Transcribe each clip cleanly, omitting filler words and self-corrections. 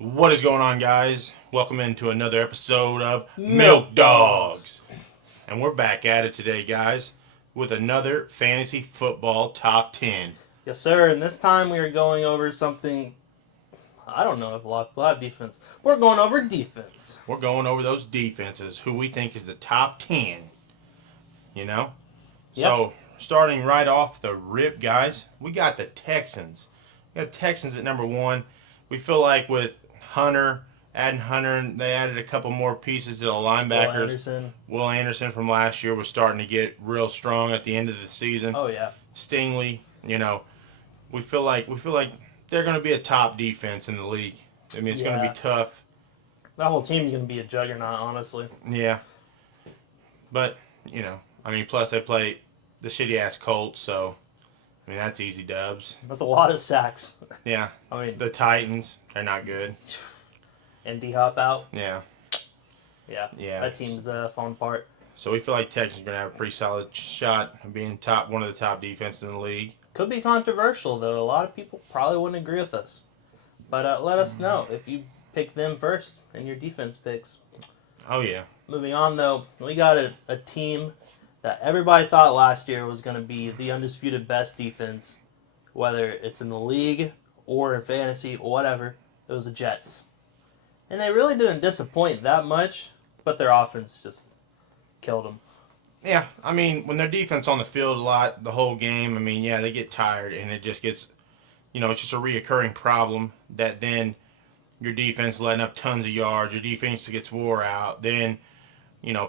What is going on, guys? Welcome into another episode of Milk Dogs. And we're back at it today, guys, with another fantasy football top 10. Yes, sir. And this time we are going over something. I don't know if a lot of defense. We're going over defense. We're going over those defenses, who we think is the top 10. You know? Yep. So, starting right off the rip, guys, we got the Texans. We got the Texans at number 1. We feel like with adding Hunter, they added a couple more pieces to the linebackers. Will Anderson from last year was starting to get real strong at the end of the season. Oh yeah. Stingley, we feel like they're going to be a top defense in the league. I mean, it's going to be tough. That whole team is going to be a juggernaut, honestly. Yeah. But, plus they play the shitty ass Colts, so that's easy dubs. That's a lot of sacks. Yeah. The Titans, they're not good. And D-Hop out. Yeah. Yeah. That team's falling apart. So we feel like Texans are going to have a pretty solid shot of being one of the top defenses in the league. Could be controversial, though. A lot of people probably wouldn't agree with us. But let us know if you pick them first in your defense picks. Oh, yeah. Moving on, though, we got a team that everybody thought last year was going to be the undisputed best defense, whether it's in the league or in fantasy or whatever. It was the Jets. And they really didn't disappoint that much, but their offense just killed them. Yeah, when their defense on the field a lot, the whole game, they get tired, and it just gets, it's just a reoccurring problem that then your defense letting up tons of yards, your defense gets wore out, then,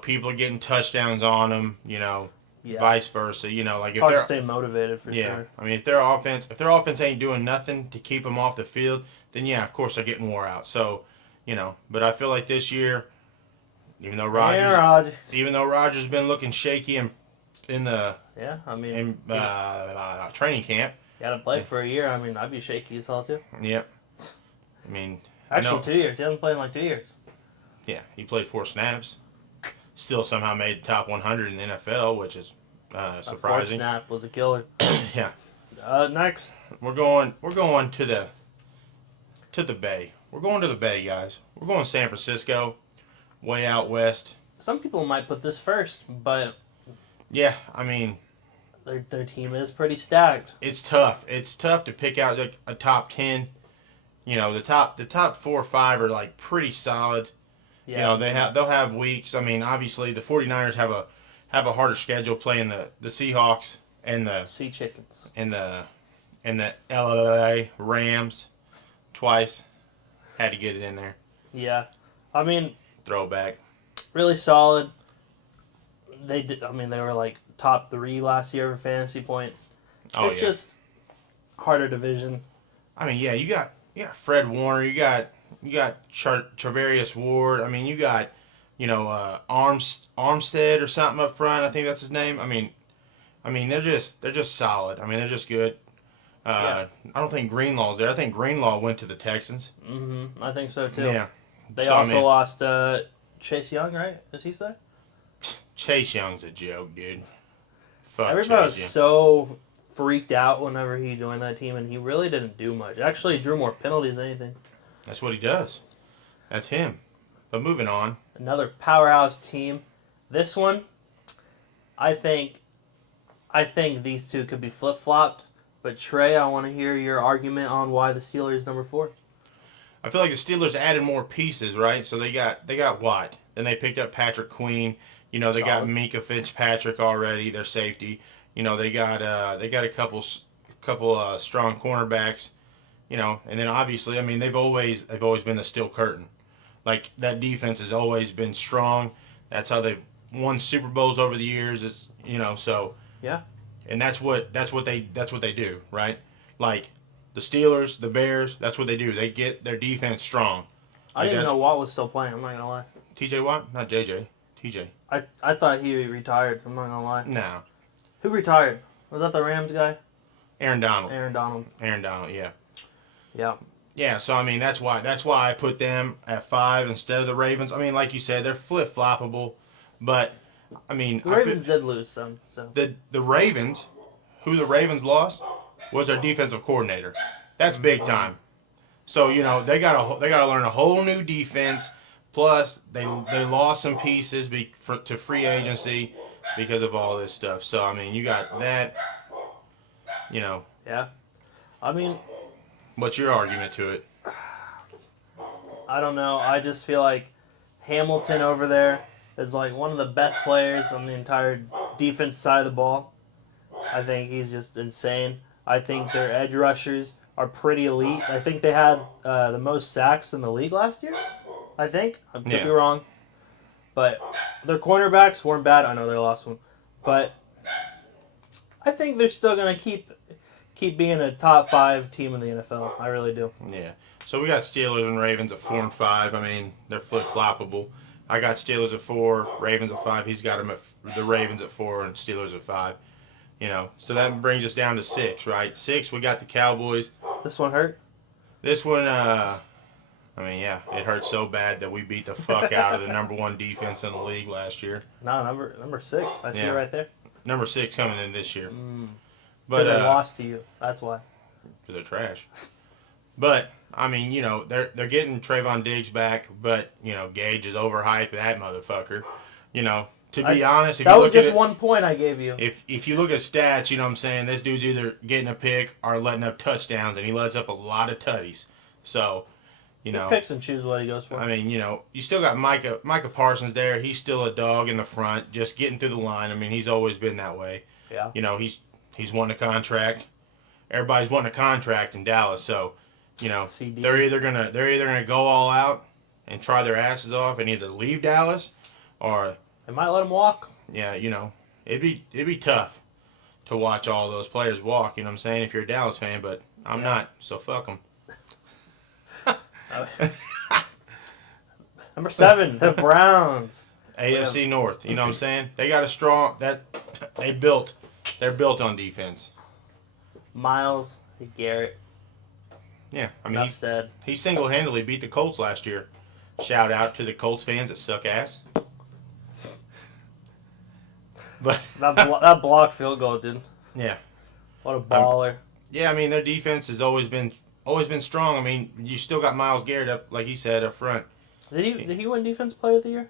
people are getting touchdowns on them, vice versa, it's hard to stay motivated for sure. If their offense ain't doing nothing to keep them off the field, then yeah, of course they're getting wore out. So, but I feel like this year, even though Rodgers been looking shaky in the training camp. You got to play for a year. I'd be shaky as hell too. Yep. Actually, 2 years. He hasn't played in like 2 years. Yeah, he played 4 snaps. Still somehow made the top 100 in the NFL, which is surprising. A 4th snap was a killer. Yeah. Next, we're going to the Bay. We're going to the Bay, guys. We're going to San Francisco, way out west. Some people might put this first, but yeah, their team is pretty stacked. It's tough. It's tough to pick out like a top 10. The top 4 or 5 are like pretty solid. Yeah. They'll have weeks. Obviously the 49ers have a harder schedule playing the Seahawks and the Sea Chickens and the LA Rams twice. Had to get it in there. Yeah. Throwback. Really solid. They did. They were like top 3 last year for fantasy points. It's just harder division. Yeah, you got Fred Warner. You got Travarius Ward. You got Armstead or something up front. I think that's his name. They're just solid. They're just good. I don't think Greenlaw's there. I think Greenlaw went to the Texans. Mm-hmm. I think so too. Yeah. They also lost Chase Young, right? Is he there? Chase Young's a joke, dude. Fuck Everybody was so freaked out whenever he joined that team, and he really didn't do much. Actually, he drew more penalties than anything. That's what he does. That's him. But moving on. Another powerhouse team. This one, I think these two could be flip-flopped. But Trey, I want to hear your argument on why the Steelers number 4. I feel like the Steelers added more pieces, right? So they got Watt. Then they picked up Patrick Queen. They got Mika Fitzpatrick already, their safety. They got a couple strong cornerbacks. And then obviously, they've always been the steel curtain. Like that defense has always been strong. That's how they've won Super Bowls over the years. It's so yeah. And that's what they do, right? Like the Steelers, the Bears, that's what they do. They get their defense strong. I didn't even know Watt was still playing. I'm not gonna lie. T.J. Watt, not J.J. T.J. I thought he retired. I'm not gonna lie. No. Who retired? Was that the Rams guy? Aaron Donald. Yeah. Yeah. Yeah. So that's why I put them at 5 instead of the Ravens. Like you said, they're flip floppable, but the Ravens did lose some. So the Ravens, who the Ravens lost, was their defensive coordinator. That's big time. So they got to learn a whole new defense. Plus they lost some pieces to free agency because of all this stuff. So I mean, you got that. You know, Yeah. I mean, what's your argument to it? I don't know. I just feel like Hamilton over there is like one of the best players on the entire defense side of the ball. I think he's just insane. I think their edge rushers are pretty elite. I think they had the most sacks in the league last year. I think. I could be Yeah. wrong. But their cornerbacks weren't bad. I know they lost one. But I think they're still going to keep being a top 5 team in the NFL. I really do. Yeah. So we got Steelers and Ravens at 4 and 5. I mean, they're flip floppable. I got Steelers at 4, Ravens at 5. He's got them at the Ravens at 4 and Steelers at 5. So that brings us down to 6, right? 6, we got the Cowboys. This one hurt? This one, I mean, yeah, it hurt so bad that we beat the fuck out of the number 1 defense in the league last year. No, number 6. I see it right there. Number 6 coming in this year. But they lost to you. That's why. Because they're trash. But I mean, they're getting Trayvon Diggs back, but Gage is overhyped. That motherfucker. To be honest, if that you was look just at it, 1 point I gave you. if you look at stats, you know what I'm saying, this dude's either getting a pick or letting up touchdowns, and he lets up a lot of tutties. So, He picks and chooses what he goes for. I mean, you still got Micah Parsons there. He's still a dog in the front, just getting through the line. I mean, he's always been that way. Yeah. He's won a contract. Everybody's won a contract in Dallas, so CD. they're either gonna go all out and try their asses off and either leave Dallas or They might let him walk. yeah, it'd be tough to watch all those players walk. You know what I'm saying? If you're a Dallas fan, but I'm not, so fuck them. Number 7, the Browns. AFC North. You know what I'm saying? They got a strong they're built on defense. Miles Garrett. Yeah, I mean Enough said. he single-handedly beat the Colts last year. Shout out to the Colts fans that suck ass. But that blocked field goal, dude. yeah. What a baller. Yeah, I mean their defense has always been strong. I mean, you still got Myles Garrett up, like he said, up front. Did he win Defense Player of the Year?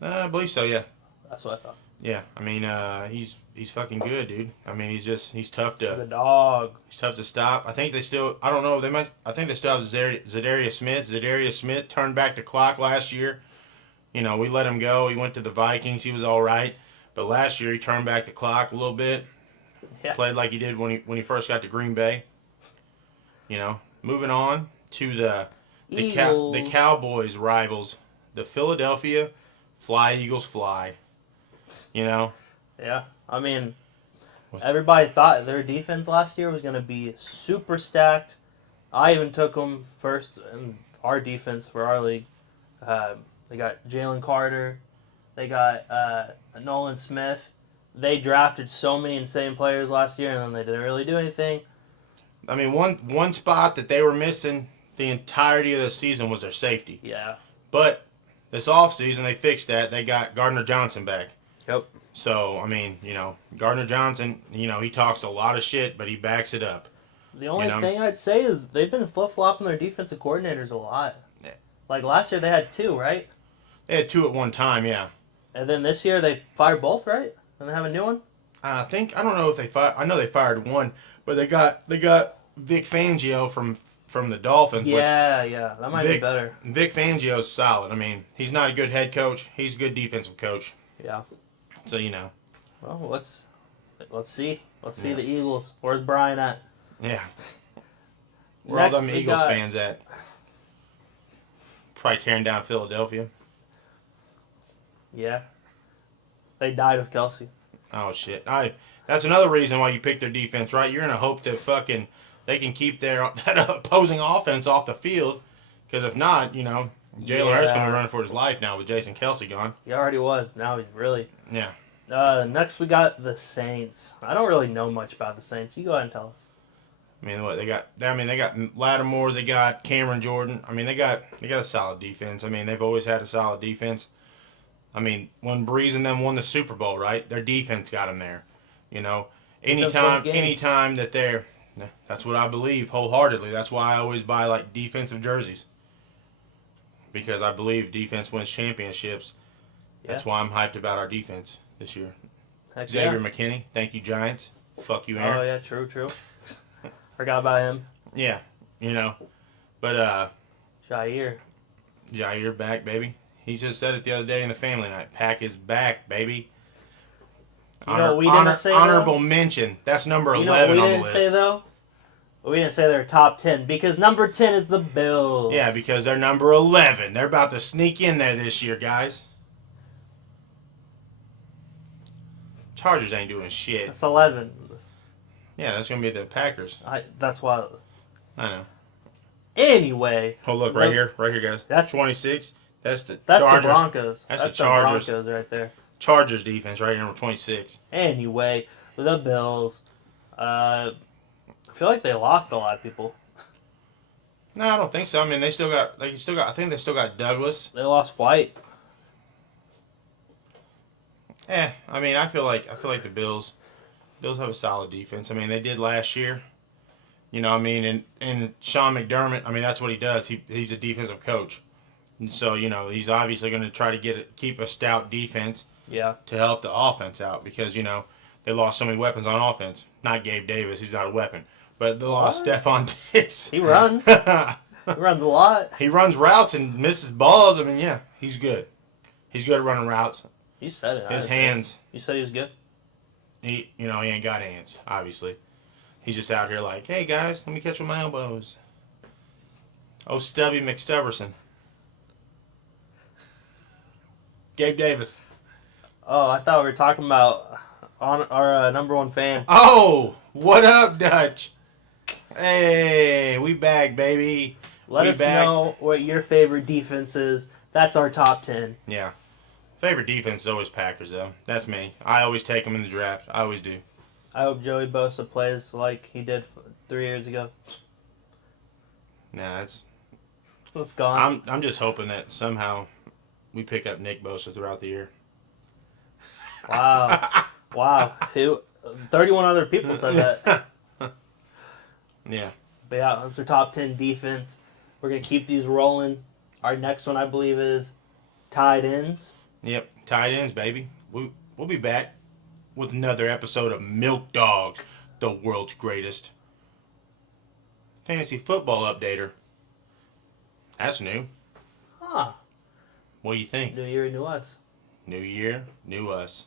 I believe so. Yeah. That's what I thought. Yeah. I mean, he's fucking good, dude. I mean, he's tough He's a to dog. stop. I think they still. I don't know. I think they still have Zadarius Smith. Zadarius Smith turned back the clock last year. We let him go. He went to the Vikings. He was all right, but last year he turned back the clock a little bit. Yeah. Played like he did when he first got to Green Bay. Moving on to the Cowboys rivals, the Philadelphia Eagles fly. Yeah. I mean, everybody thought their defense last year was going to be super stacked. I even took them first in our defense for our league. They got Jalen Carter. They got Nolan Smith. They drafted so many insane players last year, and then they didn't really do anything. I mean, one spot that they were missing the entirety of the season was their safety. Yeah. But this offseason, they fixed that. They got Gardner Johnson back. Yep. So, I mean, Gardner Johnson, he talks a lot of shit, but he backs it up. The only thing I'd say is they've been flip-flopping their defensive coordinators a lot. Yeah. Like last year they had 2, right? They had 2 at one time, yeah. And then this year they fired both, right? And they have a new one? I don't know if they fired. I know they fired one, but they got Vic Fangio from the Dolphins. Yeah, that might be better. Vic Fangio's solid. I mean, he's not a good head coach. He's a good defensive coach. Yeah. So Well, let's see. Let's see the Eagles. Where's Brian at? Yeah. Where all them Eagles fans at? Probably tearing down Philadelphia. Yeah. They died with Kelsey. Oh shit! That's another reason why you pick their defense, right? You're gonna hope that they can keep that opposing offense off the field, because if not, Jalen Hurts gonna be running for his life now with Jason Kelsey gone. He already was. Now he's really. Yeah. Next we got the Saints. I don't really know much about the Saints. You go ahead and tell us. I mean, what they got? They got Lattimore. They got Cameron Jordan. I mean, they got a solid defense. I mean, they've always had a solid defense. I mean, when Breeze and them won the Super Bowl, right? Their defense got them there. Anytime that they're Yeah, that's what I believe wholeheartedly. That's why I always buy like defensive jerseys because I believe defense wins championships. Yeah. That's why I'm hyped about our defense this year. Heck Xavier yeah. McKinney, thank you Giants. Fuck you, Oh Aaron. yeah, true, true. Forgot about him. Yeah, you know, but Jair. Jair back, baby. He just said it the other day in the family night. Pack is back, baby. You know what we didn't say Honorable though? mention. That's number You know what 11 we on the didn't say list. though? We didn't say they're top 10 because number 10 is the Bills. Yeah, because they're number 11. They're about to sneak in there this year, guys. Chargers ain't doing shit. That's 11. Yeah, that's gonna be the Packers. That's why. I know. Anyway. Oh, look right here, guys. That's 26. That's the That's Chargers. the Broncos. That's the the Chargers. Broncos right there. Chargers defense, right here, number 26. Anyway, the Bills. I feel like they lost a lot of people. No, I don't think so. I mean, they still got. I think they still got Douglas. They lost White. I mean, I feel like the Bills have a solid defense. I mean, they did last year. You know, I mean, and Sean McDermott. I mean, that's what he does. He's a defensive coach, and so you know he's obviously going to try to keep a stout defense. Yeah. To help the offense out because you know they lost so many weapons on offense. Not Gabe Davis. He's not a weapon, but they lost Stephon Diggs. He runs. He runs a lot. He runs routes and misses balls. I mean, yeah, he's good. He's good at running routes. You said it. His hands. You said he was good. He ain't got hands. Obviously, he's just out here like, hey guys, let me catch with my elbows. Oh, Stubby McStubberson. Gabe Davis. Oh, I thought we were talking about on our number one fan. Oh, what up, Dutch? Hey, we back, baby. Let us know what your favorite defense is. That's our top 10. Yeah. Favorite defense is always Packers, though. That's me. I always take them in the draft. I always do. I hope Joey Bosa plays like he did 3 years ago. Nah, It's gone. I'm just hoping that somehow we pick up Nick Bosa throughout the year. Wow. Wow. 31 other people said that. Yeah. But yeah, that's our top 10 defense. We're going to keep these rolling. Our next one, I believe, is tight ends. Yep. Tight ends, baby. We'll be back with another episode of Milk Dogs, the world's greatest fantasy football updater. That's new. Huh. What do you think? New year, new us. New year, new us.